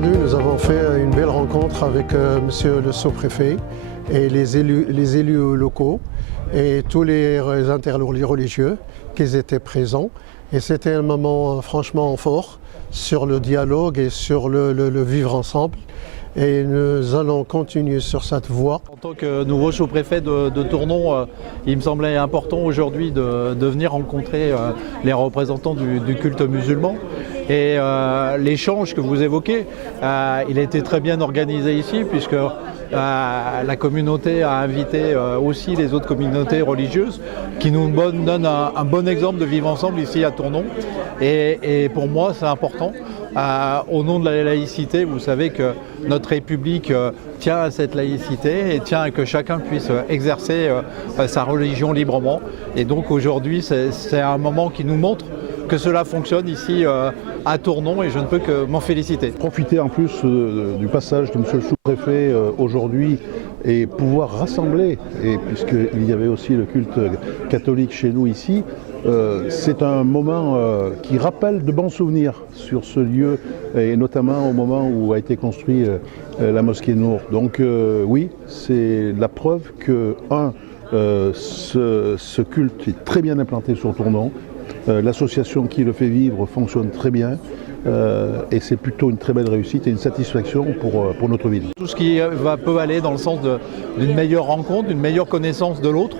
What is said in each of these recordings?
Aujourd'hui, nous avons fait une belle rencontre avec monsieur le sous-préfet et les élus locaux et tous les interlocuteurs religieux qui étaient présents. Et c'était un moment franchement fort sur le dialogue et sur le vivre ensemble. Et nous allons continuer sur cette voie. En tant que nouveau sous-préfet de Tournon, il me semblait important aujourd'hui de venir rencontrer les représentants du culte musulman. Et l'échange que vous évoquez, il a été très bien organisé ici puisque la communauté a invité aussi les autres communautés religieuses qui nous donnent un bon exemple de vivre ensemble ici à Tournon. Et pour moi, c'est important. Au nom de la laïcité, vous savez que notre République tient à cette laïcité et tient à que chacun puisse exercer sa religion librement. Et donc aujourd'hui, c'est un moment qui nous montre que cela fonctionne ici à Tournon et je ne peux que m'en féliciter. Profiter en plus du passage de M. le sous-préfet aujourd'hui et pouvoir rassembler, et puisqu'il y avait aussi le culte catholique chez nous ici, c'est un moment qui rappelle de bons souvenirs sur ce lieu et notamment au moment où a été construite la mosquée Nour. Donc oui, c'est la preuve que ce culte est très bien implanté sur Tournon. L'association qui le fait vivre fonctionne très bien et c'est plutôt une très belle réussite et une satisfaction pour notre ville. Tout ce qui peut aller dans le sens d'une meilleure rencontre, d'une meilleure connaissance de l'autre,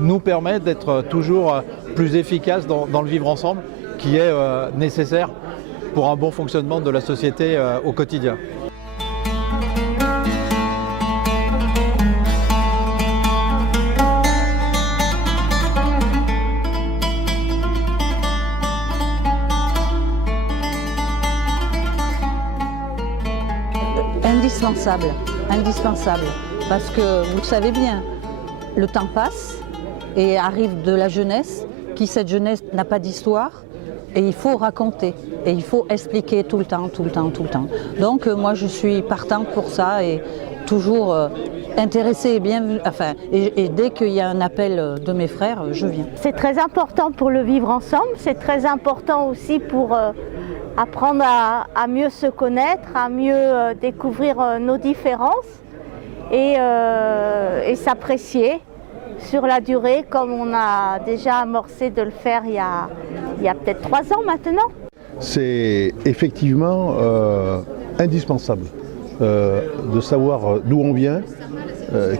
nous permet d'être toujours plus efficaces dans le vivre ensemble qui est nécessaire pour un bon fonctionnement de la société au quotidien. Indispensable, indispensable, parce que vous le savez bien, le temps passe et arrive de la jeunesse, qui cette jeunesse n'a pas d'histoire et il faut raconter et il faut expliquer tout le temps. Donc moi je suis partante pour ça et toujours intéressée et dès qu'il y a un appel de mes frères, je viens. C'est très important pour le vivre ensemble, c'est très important aussi pour apprendre à mieux se connaître, à mieux découvrir nos différences et s'apprécier sur la durée comme on a déjà amorcé de le faire il y a peut-être 3 ans maintenant. C'est effectivement indispensable de savoir d'où on vient,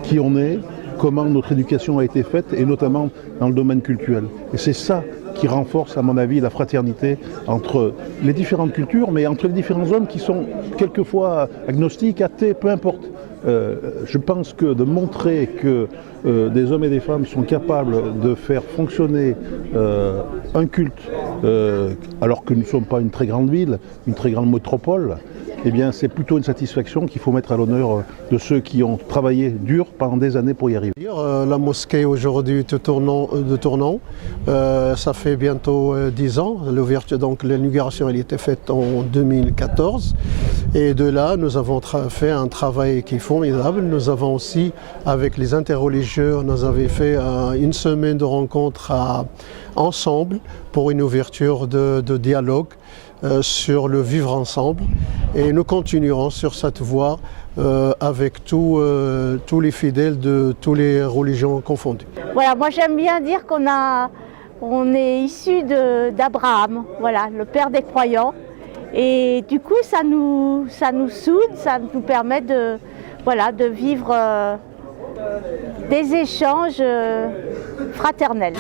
qui on est, comment notre éducation a été faite et notamment dans le domaine culturel. Et c'est ça qui renforce, à mon avis, la fraternité entre les différentes cultures, mais entre les différents hommes qui sont quelquefois agnostiques, athées, peu importe. Je pense que de montrer que des hommes et des femmes sont capables de faire fonctionner un culte, alors que nous ne sommes pas une très grande ville, une très grande métropole, eh bien c'est plutôt une satisfaction qu'il faut mettre à l'honneur de ceux qui ont travaillé dur pendant des années pour y arriver. La mosquée aujourd'hui de Tournon, ça fait bientôt 10 ans. L'ouverture, donc l'inauguration, elle était faite en 2014. Et de là, nous avons fait un travail qui est formidable. Nous avons aussi, avec les interreligieux, nous avons fait une semaine de rencontres ensemble pour une ouverture de dialogue sur le vivre ensemble. Et nous continuerons sur cette voie avec tous les fidèles de toutes les religions confondues. Voilà, moi j'aime bien dire qu'on est issu d'Abraham, voilà, le père des croyants. Et du coup, ça nous soude, ça nous permet de vivre des échanges fraternels.